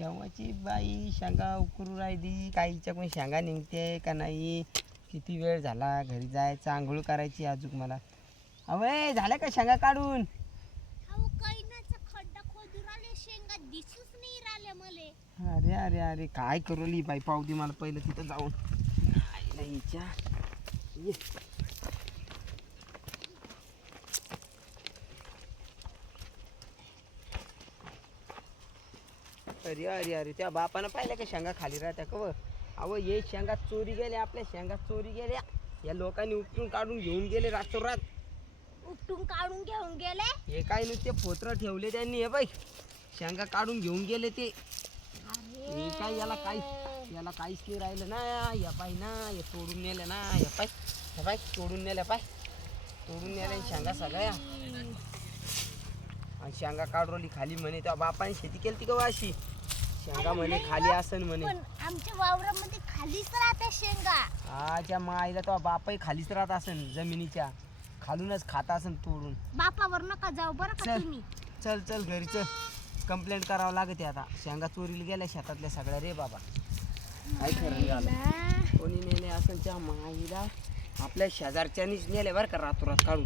केव्हाची बाई शेंगा उकरू राहिली? काहीच्या कोण शेंगा निघते का नाही? किती वेळ झाला घरी जायचं? आंघोळ करायची अजून मला. अवय झाल्या का शेंगा काढून? नाही अरे अरे अरे काय करू ली बाई? दे मला पहिलं तिथं जाऊन. आईला अरे अरे अरे त्या बापानं पाहिलं का शेंगा खाली राहत्या का व? अहो ये शेंगा चोरी गेल्या आपल्या शेंगा चोरी गेल्या. या लोकांनी उपटून काढून घेऊन गेले रातोरात. उपटून काढून घेऊन गेले? हे काय नुसते फोत्र ठेवले त्यांनी हे बाई शेंगा काढून घेऊन गेले ते. हे काय याला काय याला काहीच नाही राहिलं ना. या पाय ना हे तोडून नेलं ना. या पाय या पाय तोडून नेल्या पाय. तोडून नेल्या शेंगा सगळ्या. आणि शेंगा काढवली खाली म्हणे त्या बापाने शेती केली का अशी? शेंगा म्हणे खाली असन म्हणे. पण आमच्या वावरामध्ये खालीच राहत्या शेंगा. आच्या माईला तो बापाही खालीच राहत असन जमिनीच्या. खालूनच खात असन तोडून. बापावर नका जाऊ बरं का चल. तुम्ही. चल चल घरी चल. कंप्लेंट करावं लागते आता. शेंगा चोरीला गेल्या शेतातल्या सगळ्या रे बाबा. काय खरं झालं. कोणी नेले असेल त्या माईला? आपल्या शेजारच्यानीच नेले बरं का रातोरात काढून.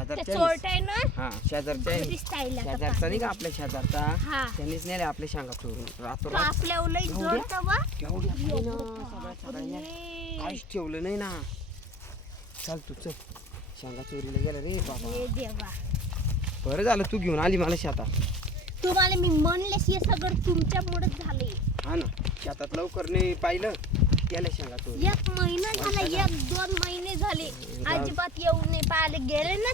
ते शेजारच्या चोरटाय ना हा शेजारच्या घरीच ताईला आता शेजारचा नाही का आपल्या शेजारचा? हा. त्यांनीच नेले आपल्या शेंगा चोरून आपल्या उलट एवढ्या? खाली ना, सगळ्या काहीच ठेवलं नाही ना. चल तू चल. शेंगा चोरीला गेला रे बाबा. हे देवा. बरं झालं तू घेऊन आली मला शेतात. तुम्हाला मी म्हणलेस हे सगळं तुमच्यामुळेच झाले हा ना. शेतात लवकर नाही पाहिलं गेल्या शेंगा चोरी एक महिना झाला एक दोन महिने झाले. अजिबात येऊ नाही पाहिले. गेले ना